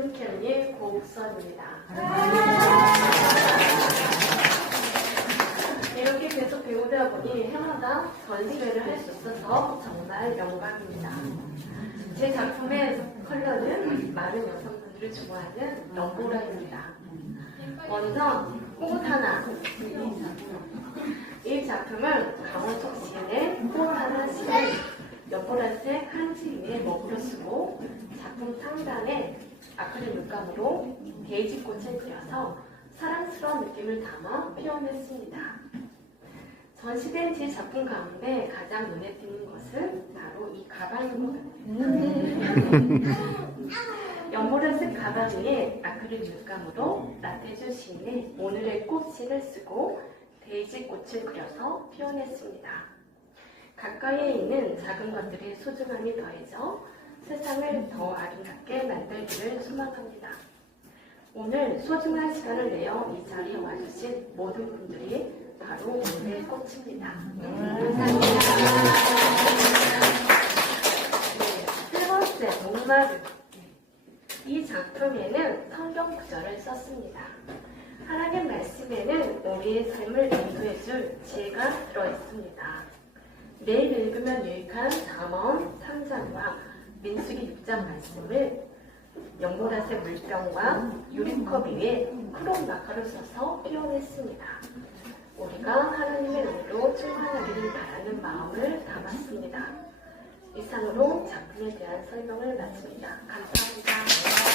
저는 캠리의 고옥선입니다. 이렇게 계속 배우다 보니 해마다 전시회를 할 수 있어서 정말 영광입니다. 제 작품의 컬러는 많은 여성분들이 좋아하는 연보라입니다. 먼저 꽃 하나. 이 작품은 강원석 시인의 꽃 하나 시를 연보라색 한지 위에 먹으로 쓰고 작품 상단에 아크릴 물감으로 데이지 꽃을 그려서 사랑스러운 느낌을 담아 표현했습니다. 전시된 제 작품 가운데 가장 눈에 띄는 것은 바로 이 가방인 것 같아요. 연보라색 가방 위에 아크릴 물감으로 나태주 시인의 오늘의 꽃시를 쓰고 데이지 꽃을 그려서 표현했습니다. 가까이에 있는 작은 것들의 소중함이 더해져 세상을 더 아름답게 만들기를 소망합니다. 오늘 소중한 시간을 내어 이 자리에 와주신 모든 분들이 바로 오늘의 꽃입니다. 네, 세 번째, 목마르. 이 작품에는 성경 구절을 썼습니다. 하나님 말씀에는 우리의 삶을 인도해줄 지혜가 들어있습니다. 매일 읽으면 유익한 잠언 3장과 민수기 6장 말씀을 연보라색 물병과 유리컵 위에 크롬 마커를 써서 표현했습니다. 우리가 하나님의 은혜로 충만하기를 바라는 마음을 담았습니다. 이상으로 작품에 대한 설명을 마칩니다. 감사합니다.